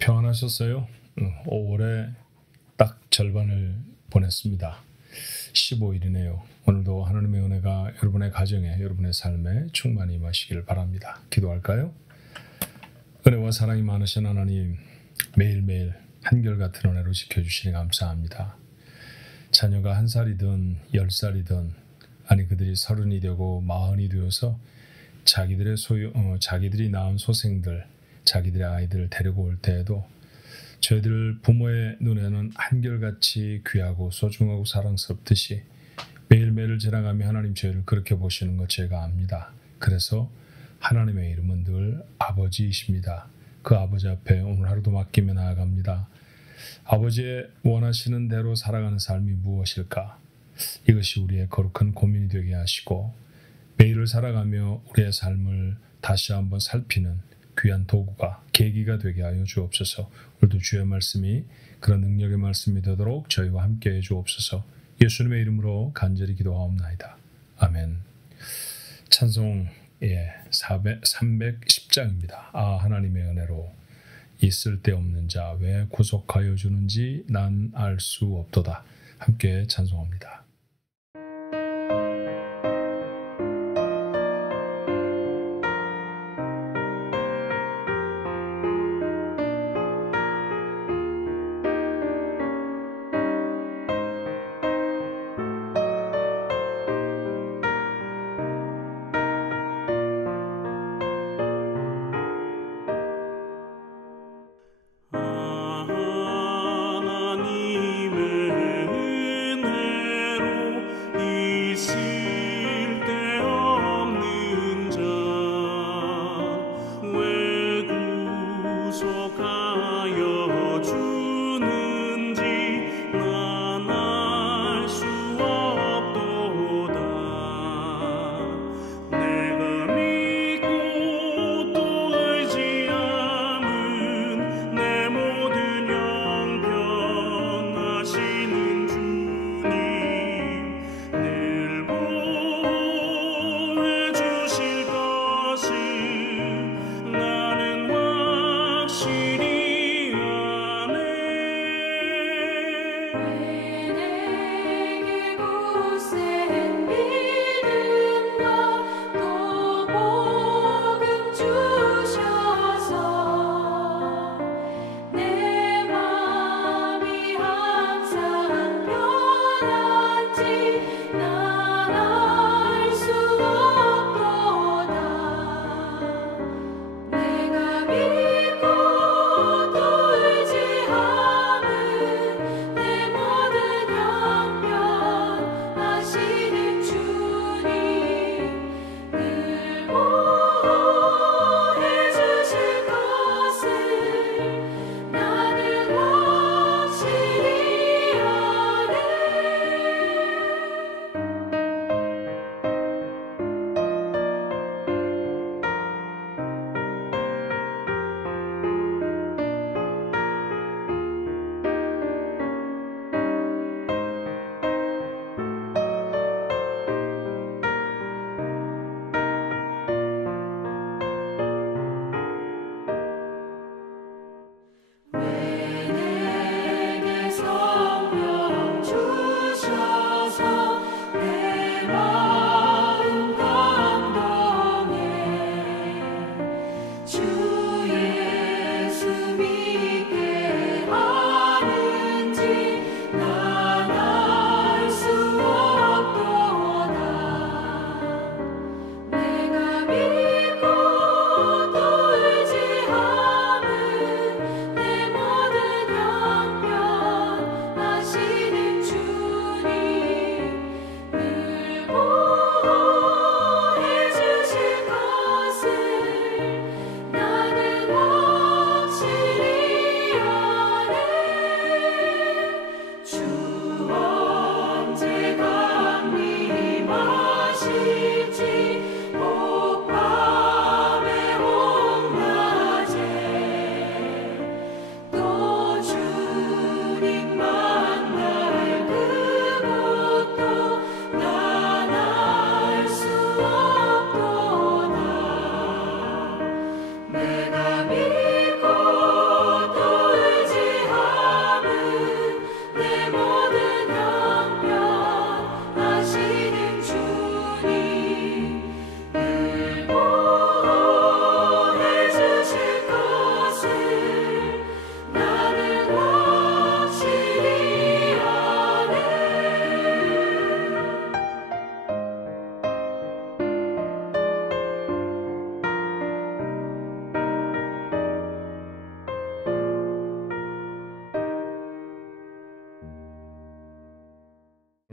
평안하셨어요? 5월에 딱 절반을 보냈습니다. 15일이네요. 오늘도 하나님의 은혜가 여러분의 가정에, 여러분의 삶에 충만히 임하시기를 바랍니다. 기도할까요? 은혜와 사랑이 많으신 하나님, 매일매일 한결같은 은혜로 지켜주시니 감사합니다. 자녀가 1살이든 10살이든 아니 그들이 30이 되고 40이 되어서 자기들이 낳은 소생들, 자기들의 아이들을 데리고 올 때에도 저희들 부모의 눈에는 한결같이 귀하고 소중하고 사랑스럽듯이 매일매일 지나가며 하나님 저희를 그렇게 보시는 것 제가 압니다. 그래서 하나님의 이름은 늘 아버지이십니다. 그 아버지 앞에 오늘 하루도 맡기며 나아갑니다. 아버지의 원하시는 대로 살아가는 삶이 무엇일까? 이것이 우리의 거룩한 고민이 되게 하시고 매일을 살아가며 우리의 삶을 다시 한번 살피는 귀한 도구가, 계기가 되게 하여 주옵소서. 오늘도 주의 말씀이 그런 능력의 말씀이 되도록 저희와 함께 해 주옵소서. 예수님의 이름으로 간절히 기도하옵나이다. 아멘. 찬송 310장입니다. 하나님의 은혜로 이 쓸데없는 자 왜 구속하여 주는지 난 알 수 없도다. 함께 찬송합니다. 하나님의 은혜로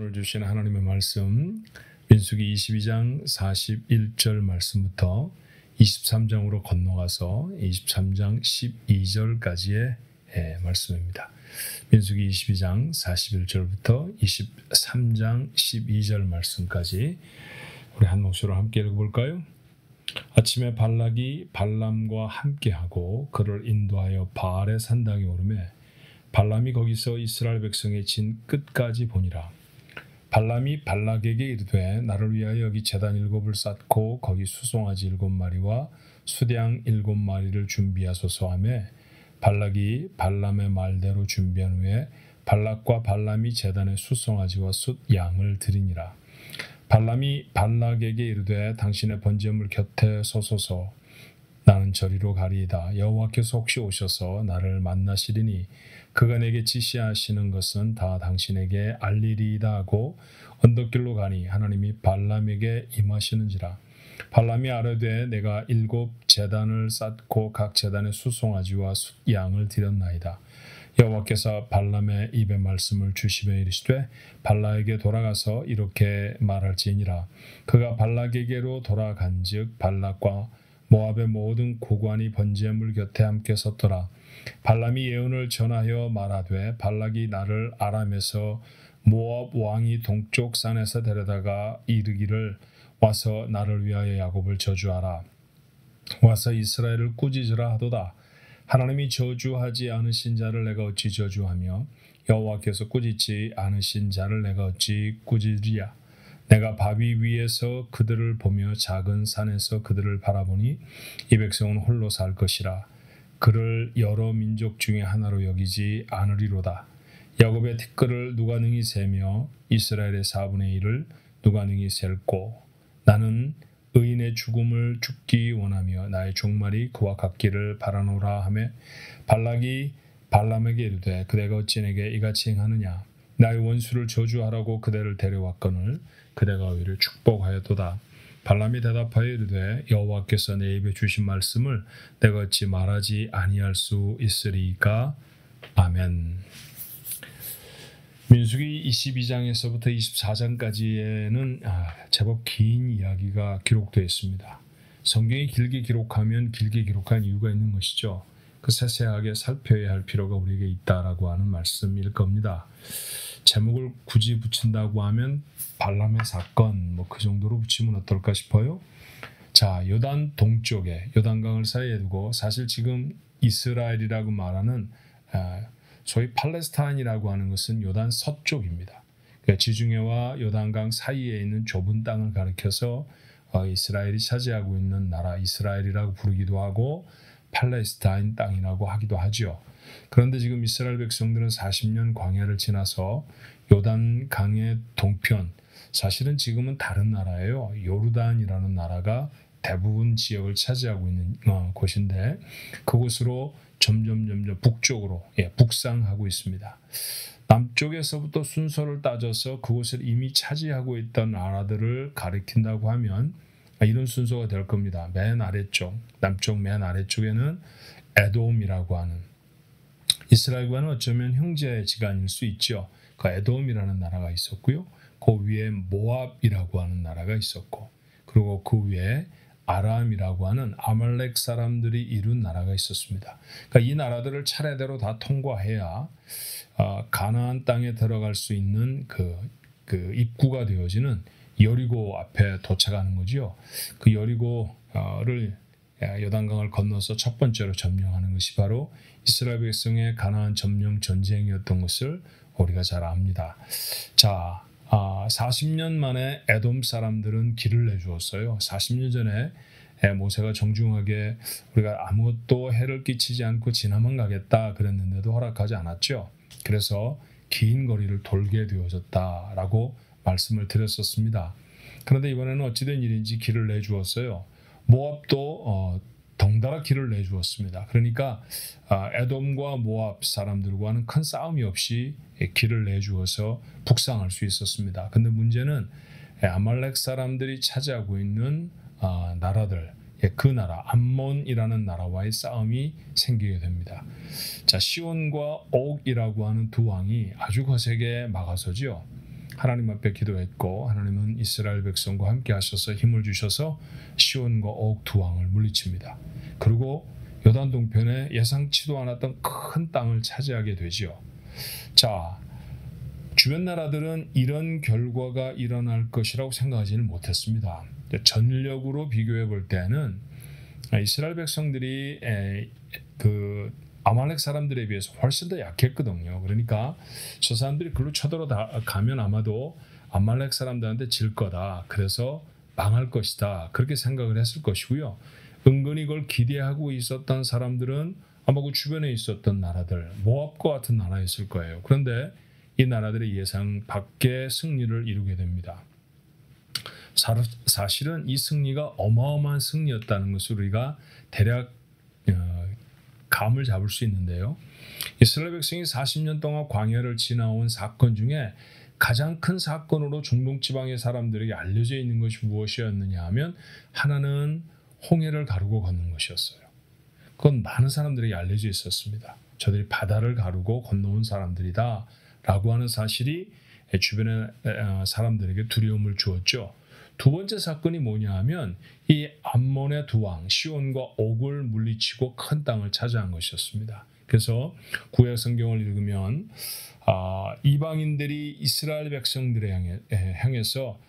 오늘 주신 하나님의 말씀 민수기 22장 41절 말씀부터 23장으로 건너가서 23장 12절까지의 말씀입니다. 민수기 22장 41절부터 23장 12절 말씀까지 우리 한 목소리로 함께 읽어볼까요? 아침에 발락이 발람과 함께하고 그를 인도하여 바알의 산당에 오르매 발람이 거기서 이스라엘 백성의 진 끝까지 보니라. 발람이 발락에게 이르되 나를 위하여 여기 제단 7을 쌓고 거기 수송아지 7마리와 수량 7마리를 준비하소서 하매 발락이 발람의 말대로 준비한 후에 발락과 발람이 제단에 수송아지와 숫양을 드리니라. 발람이 발락에게 이르되 당신의 번제물 곁에 서소서. 나는 저리로 가리이다. 여호와께서 혹시 오셔서 나를 만나시리니 그가 내게 지시하시는 것은 다 당신에게 알리리이다 하고 언덕길로 가니 하나님이 발람에게 임하시는지라. 발람이 아뢰되 내가 7 제단을 쌓고 각 제단에 수송아지와 숫양을 드렸나이다. 여호와께서 발람의 입에 말씀을 주시며 이르시되 발락에게 돌아가서 이렇게 말할지니라. 그가 발락에게로 돌아간즉 발락과 모압의 모든 고관이 번제물 곁에 함께 섰더라. 발람이 예언을 전하여 말하되 발락이 나를 아람에서 모압 왕이 동쪽 산에서 데려다가 이르기를 와서 나를 위하여 야곱을 저주하라. 와서 이스라엘을 꾸짖으라 하도다. 하나님이 저주하지 않으신 자를 내가 어찌 저주하며 여호와께서 꾸짖지 않으신 자를 내가 어찌 꾸짖으랴. 내가 바위 위에서 그들을 보며 작은 산에서 그들을 바라보니 이 백성은 홀로 살 것이라. 그를 여러 민족 중에 하나로 여기지 않으리로다. 야곱의 티끌을 누가 능히 세며 이스라엘의 4분의 1을 누가 능히 셀고 나는 의인의 죽음을 죽기 원하며 나의 종말이 그와 같기를 바라노라 하며 발락이 발람에게 이르되 그대가 어찌 내게 이같이 행하느냐. 나의 원수를 저주하라고 그대를 데려왔거늘 그대가 오히려 축복하였도다. 발람이 대답하여 이르되 여호와께서 내 입에 주신 말씀을 내가 어찌 말하지 아니할 수 있으리이까. 아멘. 민수기 22장에서부터 24장까지에는 제법 긴 이야기가 기록되어 있습니다. 성경이 길게 기록하면 길게 기록한 이유가 있는 것이죠. 그 세세하게 살펴야 할 필요가 우리에게 있다라고 하는 말씀일 겁니다. 제목을 굳이 붙인다고 하면 발람의 사건 그 정도로 붙이면 어떨까 싶어요. 자, 요단 동쪽에 요단강을 사이에 두고 사실 지금 이스라엘이라고 말하는 소위 팔레스타인이라고 하는 것은 요단 서쪽입니다. 그러니까 지중해와 요단강 사이에 있는 좁은 땅을 가리켜서 이스라엘이 차지하고 있는 나라 이스라엘이라고 부르기도 하고 팔레스타인 땅이라고 하기도 하죠. 그런데 지금 이스라엘 백성들은 40년 광야를 지나서 요단강의 동편, 사실은 지금은 다른 나라예요. 요르단이라는 나라가 대부분 지역을 차지하고 있는 곳인데 그곳으로 점점 북쪽으로 북상하고 있습니다. 남쪽에서부터 순서를 따져서 그곳을 이미 차지하고 있던 나라들을 가리킨다고 하면 이런 순서가 될 겁니다. 맨 아래쪽, 남쪽 맨 아래쪽에는 에돔이라고 하는 이스라엘과는 어쩌면 형제지간일 수 있죠. 그 에돔이라는 나라가 있었고요. 그 위에 모압이라고 하는 나라가 있었고 그리고 그 위에 아람이라고 하는 아말렉 사람들이 이룬 나라가 있었습니다. 그러니까 이 나라들을 차례대로 다 통과해야 가나안 땅에 들어갈 수 있는 그 입구가 되어지는 여리고 앞에 도착하는 거죠. 그 여리고를 요단강을 건너서 첫 번째로 점령하는 것이 바로 이스라엘 백성의 가나안 점령 전쟁이었던 것을 우리가 잘 압니다. 자, 40년 만에 에돔 사람들은 길을 내주었어요. 40년 전에 모세가 정중하게 우리가 아무것도 해를 끼치지 않고 지나만 가겠다 그랬는데도 허락하지 않았죠. 그래서 긴 거리를 돌게 되어졌다라고 말씀을 드렸었습니다. 그런데 이번에는 어찌된 일인지 길을 내주었어요. 모압도 덩달아 길을 내주었습니다. 그러니까 에돔과 모압 사람들과는 큰 싸움이 없이 길을 내주어서 북상할 수 있었습니다. 근데 문제는 아말렉 사람들이 차지하고 있는 나라들, 그 나라 암몬이라는 나라와의 싸움이 생기게 됩니다. 자, 시온과 옥이라고 하는 두 왕이 아주 거세게 막아서죠. 하나님 앞에 기도했고 하나님은 이스라엘 백성과 함께 하셔서 힘을 주셔서 시온과 옥 두 왕을 물리칩니다. 그리고 요단 동편에 예상치도 않았던 큰 땅을 차지하게 되지요. 자, 주변 나라들은 이런 결과가 일어날 것이라고 생각하지는 못했습니다. 전력으로 비교해 볼 때는 이스라엘 백성들이 그 아말렉 사람들에 비해서 훨씬 더 약했거든요. 그러니까 저 사람들이 글로 쳐들어가면 아마도 아말렉 사람들한테 질 거다. 그래서 망할 것이다. 그렇게 생각을 했을 것이고요. 은근히 그걸 기대하고 있었던 사람들은 아마 그 주변에 있었던 나라들, 모압과 같은 나라였을 거예요. 그런데 이 나라들의 예상 밖의 승리를 이루게 됩니다. 사실은 이 승리가 어마어마한 승리였다는 것을 우리가 대략 감을 잡을 수 있는데요. 이스라엘 백성이 40년 동안 광야를 지나온 사건 중에 가장 큰 사건으로 중동 지방의 사람들에게 알려져 있는 것이 무엇이었느냐 하면 하나는 홍해를 가르고 걷는 것이었어요. 그건 많은 사람들에게 알려져 있었습니다. 저들이 바다를 가르고 건너온 사람들이다 라고 하는 사실이 주변의 사람들에게 두려움을 주었죠. 두 번째 사건이 뭐냐 하면 이 암몬의 두 왕 시온과 옥을 물리치고 큰 땅을 차지한 것이었습니다. 그래서 구약 성경을 읽으면 이방인들이 이스라엘 백성들에 향해서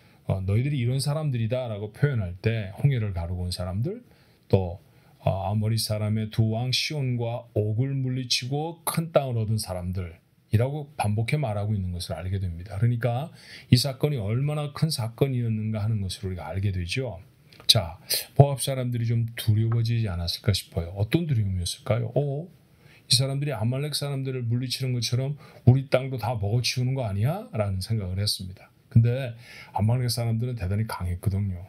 너희들이 이런 사람들이다라고 표현할 때 홍해를 가르고 온 사람들, 또 아모리 사람의 두 왕 시온과 옥을 물리치고 큰 땅을 얻은 사람들이라고 반복해 말하고 있는 것을 알게 됩니다. 그러니까 이 사건이 얼마나 큰 사건이었는가 하는 것을 우리가 알게 되죠. 자, 모압 사람들이 좀 두려워지지 않았을까 싶어요. 어떤 두려움이었을까요? 이 사람들이 아말렉 사람들을 물리치는 것처럼 우리 땅도 다 먹어치우는 거 아니야? 라는 생각을 했습니다. 근데 아말렉 사람들은 대단히 강했거든요.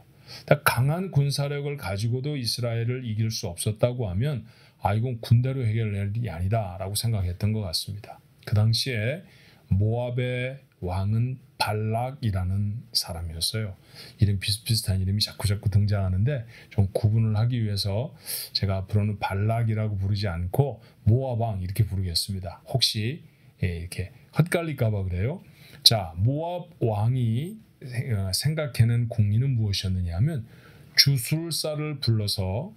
강한 군사력을 가지고도 이스라엘을 이길 수 없었다고 하면 이건 군대로 해결할 일이 아니다 라고 생각했던 것 같습니다. 그 당시에 모압의 왕은 발락이라는 사람이었어요. 이름 비슷비슷한 이름이 자꾸 등장하는데 좀 구분을 하기 위해서 제가 앞으로는 발락이라고 부르지 않고 모압 왕 이렇게 부르겠습니다. 혹시 이렇게 헛갈릴까 봐 그래요. 자, 모압 왕이 생각해낸 궁리는 무엇이었느냐 하면 주술사를 불러서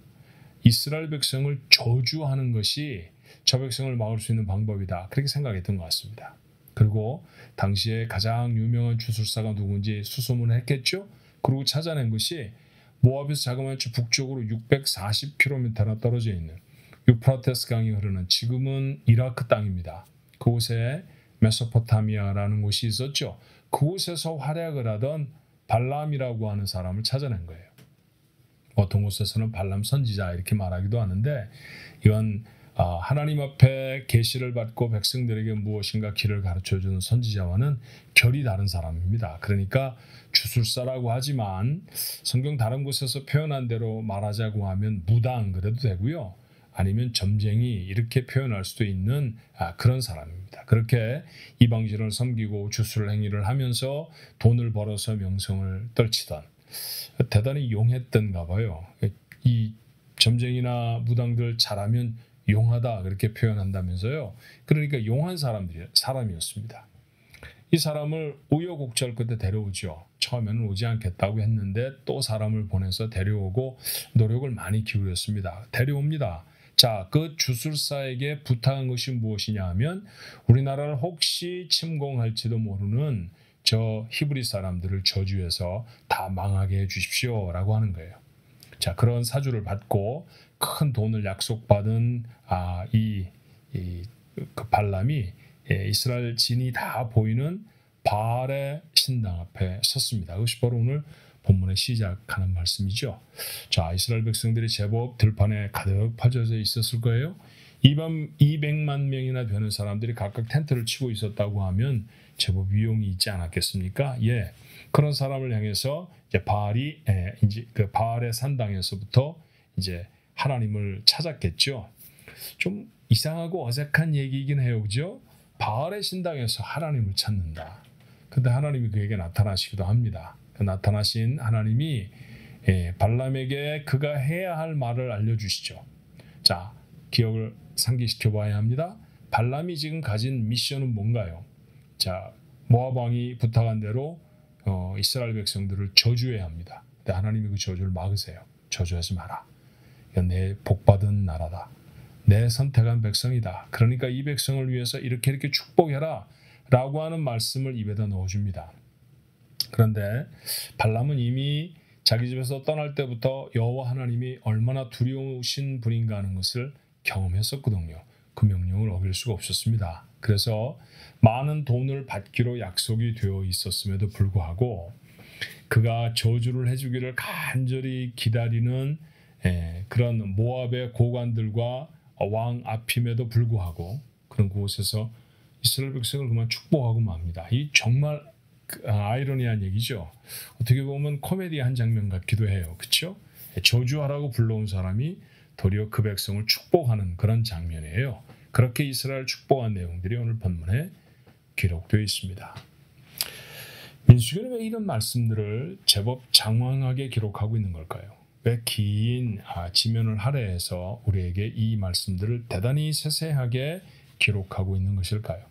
이스라엘 백성을 저주하는 것이 저 백성을 막을 수 있는 방법이다. 그렇게 생각했던 것 같습니다. 그리고 당시에 가장 유명한 주술사가 누군지 수소문을 했겠죠. 그리고 찾아낸 것이 모압에서 자그마치 북쪽으로 640km나 떨어져 있는 유프라테스 강이 흐르는 지금은 이라크 땅입니다. 그곳에 메소포타미아라는 곳이 있었죠. 그곳에서 활약을 하던 발람이라고 하는 사람을 찾아낸 거예요. 어떤 곳에서는 발람 선지자 이렇게 말하기도 하는데 이건 하나님 앞에 계시를 받고 백성들에게 무엇인가 길을 가르쳐주는 선지자와는 결이 다른 사람입니다. 그러니까 주술사라고 하지만 성경 다른 곳에서 표현한 대로 말하자고 하면 무당 그래도 되고요. 아니면 점쟁이 이렇게 표현할 수도 있는 그런 사람입니다. 그렇게 이방신을 섬기고 주술 행위를 하면서 돈을 벌어서 명성을 떨치던 대단히 용했던가 봐요. 이 점쟁이나 무당들 잘하면 용하다 그렇게 표현한다면서요. 그러니까 용한 사람이었습니다. 이 사람을 우여곡절 끝에 데려오죠. 처음에는 오지 않겠다고 했는데 또 사람을 보내서 데려오고 노력을 많이 기울였습니다. 데려옵니다. 자, 그 주술사에게 부탁한 것이 무엇이냐 하면 우리나라를 혹시 침공할지도 모르는 저 히브리 사람들을 저주해서 다 망하게 해 주십시오 라고 하는 거예요. 자, 그런 사주를 받고 큰 돈을 약속받은 그 발람이 이스라엘 진이 다 보이는 바알의 신당 앞에 섰습니다. 그것이 바로 오늘 본문의 시작하는 말씀이죠. 자, 이스라엘 백성들이 제법 들판에 가득 퍼져져 있었을 거예요. 200만 명이나 되는 사람들이 각각 텐트를 치고 있었다고 하면 제법 위용이 있지 않았겠습니까? 예, 그런 사람을 향해서 이제 그 바알의 산당에서부터 이제 하나님을 찾았겠죠. 좀 이상하고 어색한 얘기이긴 해요, 그죠? 바알의 신당에서 하나님을 찾는다. 근데 하나님이 그에게 나타나시기도 합니다. 그 나타나신 하나님이 발람에게 그가 해야 할 말을 알려주시죠. 자, 기억을 상기시켜 봐야 합니다. 발람이 지금 가진 미션은 뭔가요? 자, 모압 왕이 부탁한 대로 이스라엘 백성들을 저주해야 합니다. 근데 하나님이 그 저주를 막으세요. 저주하지 마라. 이건 내 복받은 나라다. 내 선택한 백성이다. 그러니까 이 백성을 위해서 이렇게 축복해라 라고 하는 말씀을 입에다 넣어줍니다. 그런데 발람은 이미 자기 집에서 떠날 때부터 여호와 하나님이 얼마나 두려우신 분인가 하는 것을 경험했었거든요. 그 명령을 어길 수가 없었습니다. 그래서 많은 돈을 받기로 약속이 되어 있었음에도 불구하고 그가 저주를 해주기를 간절히 기다리는 그런 모압의 고관들과 왕 앞임에도 불구하고 그런 곳에서 이스라엘 백성을 그만 축복하고 맙니다. 이 정말 아이러니한 얘기죠. 어떻게 보면 코미디 한 장면 같기도 해요. 그렇죠? 저주하라고 불러온 사람이 도리어 그 백성을 축복하는 그런 장면이에요. 그렇게 이스라엘 축복한 내용들이 오늘 본문에 기록되어 있습니다. 민수기는 왜 이런 말씀들을 제법 장황하게 기록하고 있는 걸까요? 왜 긴 지면을 할애해서 우리에게 이 말씀들을 대단히 세세하게 기록하고 있는 것일까요?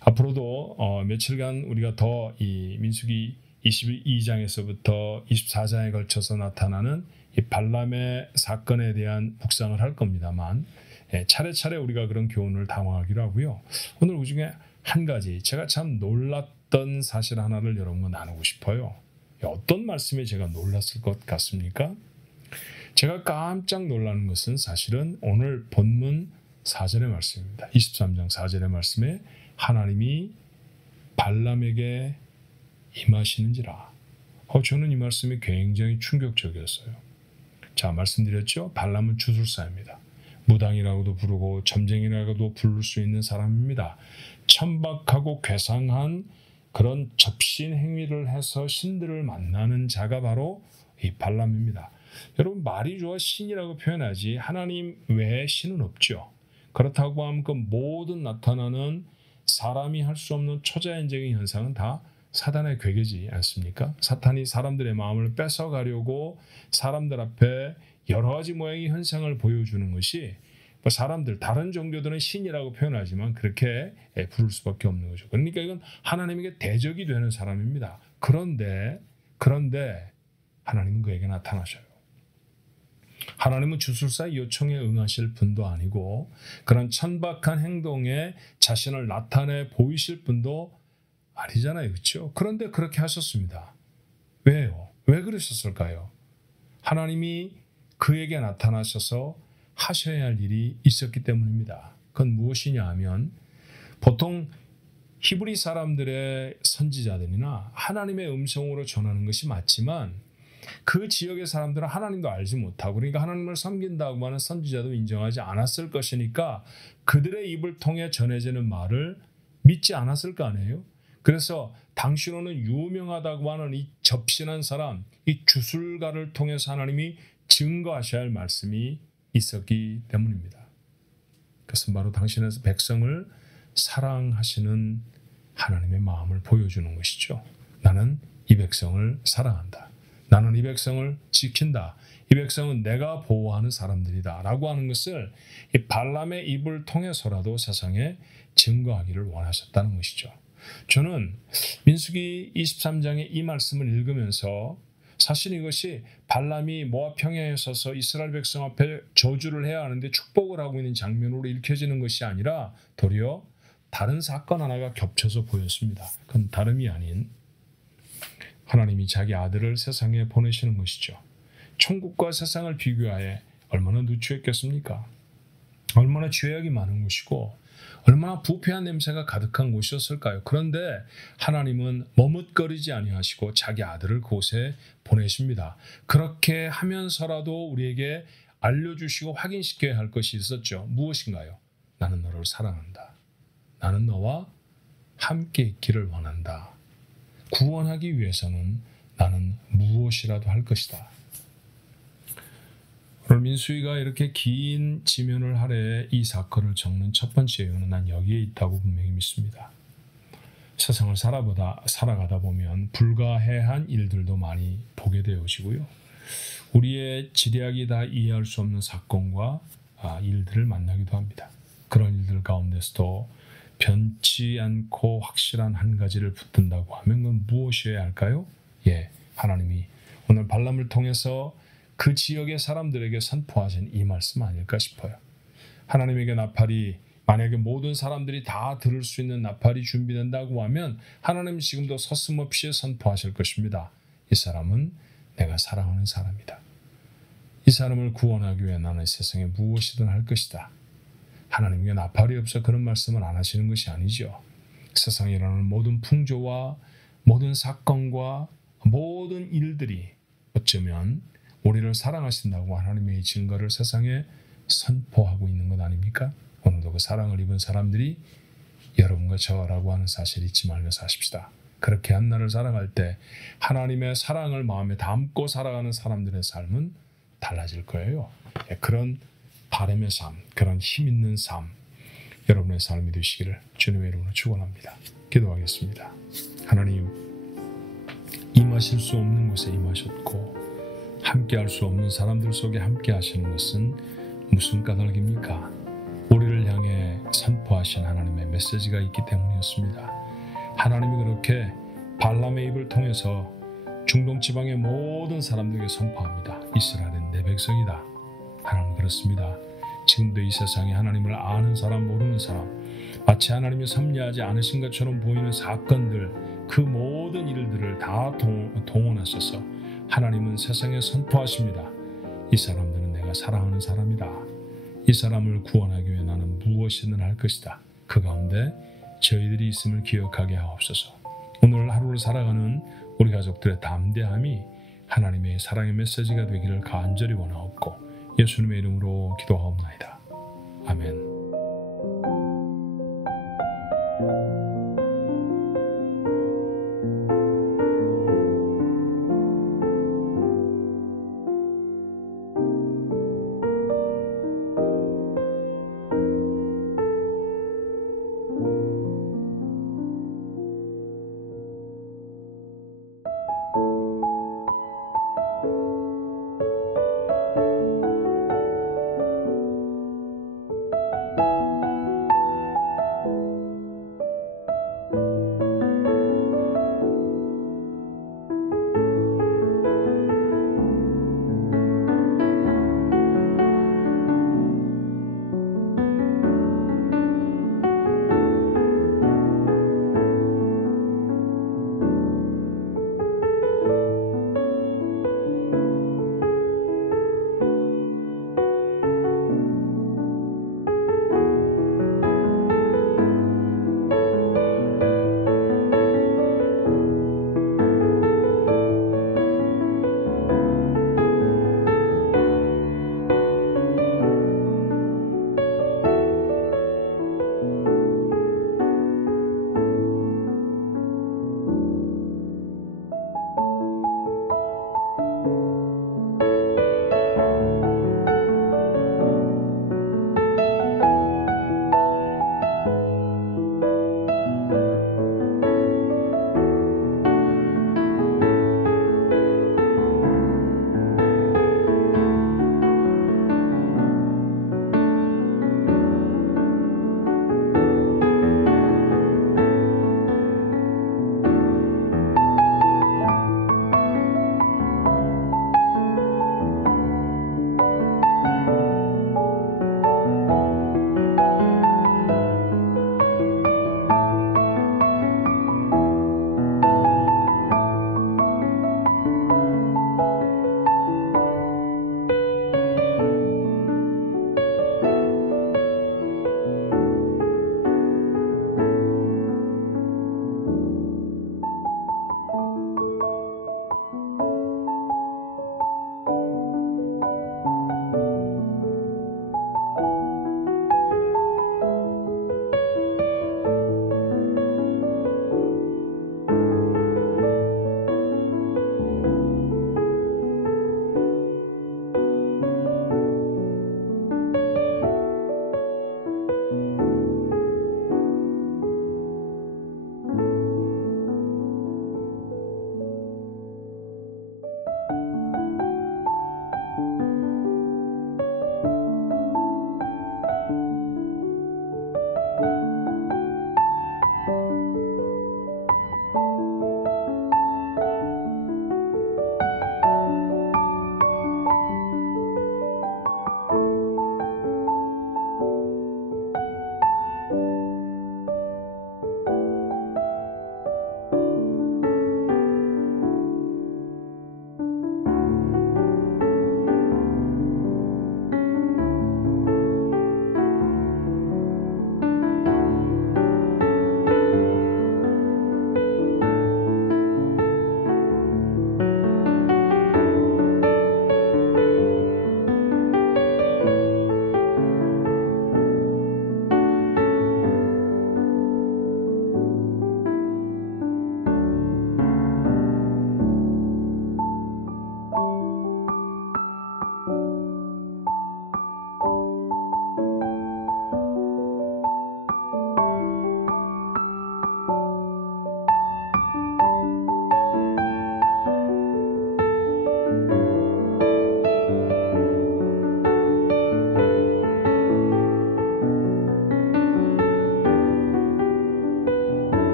앞으로도 며칠간 우리가 더 이 민수기 22장에서부터 24장에 걸쳐서 나타나는 이 발람의 사건에 대한 묵상을 할 겁니다만 차례차례 우리가 그런 교훈을 담아가기로 하고요. 오늘 그 중에 한 가지 제가 참 놀랐던 사실 하나를 여러분과 나누고 싶어요. 어떤 말씀에 제가 놀랐을 것 같습니까? 제가 깜짝 놀라는 것은 사실은 오늘 본문 4절의 말씀입니다. 23장 4절의 말씀에 하나님이 발람에게 임하시는지라. 저는 이 말씀이 굉장히 충격적이었어요. 자, 말씀드렸죠? 발람은 주술사입니다. 무당이라고도 부르고 점쟁이라고도 부를 수 있는 사람입니다. 천박하고 괴상한 그런 접신 행위를 해서 신들을 만나는 자가 바로 이 발람입니다. 여러분, 말이 좋아 신이라고 표현하지 하나님 외에 신은 없죠. 그렇다고 하면 그 모든 나타나는 사람이 할 수 없는 초자연적인 현상은 다 사단의 괴계지 않습니까? 사탄이 사람들의 마음을 뺏어가려고 사람들 앞에 여러 가지 모양의 현상을 보여주는 것이 사람들 다른 종교들은 신이라고 표현하지만 그렇게 부를 수밖에 없는 거죠. 그러니까 이건 하나님에게 대적이 되는 사람입니다. 그런데 하나님은 그에게 나타나셔요. 하나님은 주술사의 요청에 응하실 분도 아니고 그런 천박한 행동에 자신을 나타내 보이실 분도 아니잖아요. 그렇죠? 그런데 그렇게 하셨습니다. 왜요? 왜 그러셨을까요? 하나님이 그에게 나타나셔서 하셔야 할 일이 있었기 때문입니다. 그건 무엇이냐 하면 보통 히브리 사람들의 선지자들이나 하나님의 음성으로 전하는 것이 맞지만 그 지역의 사람들은 하나님도 알지 못하고 그러니까 하나님을 섬긴다고 하는 선지자도 인정하지 않았을 것이니까 그들의 입을 통해 전해지는 말을 믿지 않았을 거 아니에요. 그래서 당시로는 유명하다고 하는 이 접신한 사람, 이 주술가를 통해서 하나님이 증거하셔야 할 말씀이 있었기 때문입니다. 그것은 바로 당신의 백성을 사랑하시는 하나님의 마음을 보여주는 것이죠. 나는 이 백성을 사랑한다. 나는 이 백성을 지킨다. 이 백성은 내가 보호하는 사람들이다. 라고 하는 것을 이 발람의 입을 통해서라도 세상에 증거하기를 원하셨다는 것이죠. 저는 민수기 23장의 이 말씀을 읽으면서 사실 이것이 발람이 모압 평야에 서서 이스라엘 백성 앞에 저주를 해야 하는데 축복을 하고 있는 장면으로 읽혀지는 것이 아니라 도리어 다른 사건 하나가 겹쳐서 보였습니다. 그건 다름이 아닌 하나님이 자기 아들을 세상에 보내시는 것이죠. 천국과 세상을 비교하여 얼마나 누추했겠습니까? 얼마나 죄악이 많은 곳이고 얼마나 부패한 냄새가 가득한 곳이었을까요? 그런데 하나님은 머뭇거리지 아니하시고 자기 아들을 그곳에 보내십니다. 그렇게 하면서라도 우리에게 알려주시고 확인시켜야 할 것이 있었죠. 무엇인가요? 나는 너를 사랑한다. 나는 너와 함께 있기를 원한다. 구원하기 위해서는 나는 무엇이라도 할 것이다. 오늘 민수기가 이렇게 긴 지면을 할애해 이 사건을 적는 첫 번째 이유는 난 여기에 있다고 분명히 믿습니다. 세상을 살아가다 보면 불가해한 일들도 많이 보게 되어지고요. 우리의 지략이 다 이해할 수 없는 사건과 일들을 만나기도 합니다. 그런 일들 가운데서도 변치 않고 확실한 한 가지를 붙든다고 하면 그건 무엇이어야 할까요? 하나님이 오늘 발람을 통해서 그 지역의 사람들에게 선포하신 이 말씀 아닐까 싶어요. 하나님에게 나팔이, 만약에 모든 사람들이 다 들을 수 있는 나팔이 준비된다고 하면 하나님은 지금도 서슴없이 선포하실 것입니다. 이 사람은 내가 사랑하는 사람이다. 이 사람을 구원하기 위해 나는 세상에 무엇이든 할 것이다. 하나님께 나팔이 없어 그런 말씀을 안 하시는 것이 아니죠. 세상에 일어나는 모든 풍조와 모든 사건과 모든 일들이 어쩌면 우리를 사랑하신다고 하나님의 증거를 세상에 선포하고 있는 것 아닙니까? 오늘도 그 사랑을 입은 사람들이 여러분과 저라고 하는 사실을 잊지 말며 사십시다. 그렇게 한 날을 살아갈 때 하나님의 사랑을 마음에 담고 살아가는 사람들의 삶은 달라질 거예요. 그런 바람의 삶, 그런 힘 있는 삶, 여러분의 삶이 되시기를 주님의 이름으로 축원합니다. 기도하겠습니다. 하나님, 임하실 수 없는 곳에 임하셨고 함께할 수 없는 사람들 속에 함께 하시는 것은 무슨 까닭입니까? 우리를 향해 선포하신 하나님의 메시지가 있기 때문이었습니다. 하나님이 그렇게 발람의 입을 통해서 중동 지방의 모든 사람들에게 선포합니다. 이스라엘은 내 백성이다. 하나님 그렇습니다. 지금도 이 세상에 하나님을 아는 사람 모르는 사람, 마치 하나님이 섭리하지 않으신 것처럼 보이는 사건들, 그 모든 일들을 다 동원하셔서 하나님은 세상에 선포하십니다. 이 사람들은 내가 사랑하는 사람이다. 이 사람을 구원하기 위해 나는 무엇이든 할 것이다. 그 가운데 저희들이 있음을 기억하게 하옵소서. 오늘 하루를 살아가는 우리 가족들의 담대함이 하나님의 사랑의 메시지가 되기를 간절히 원하옵고 예수님의 이름으로 기도하옵나이다. 아멘.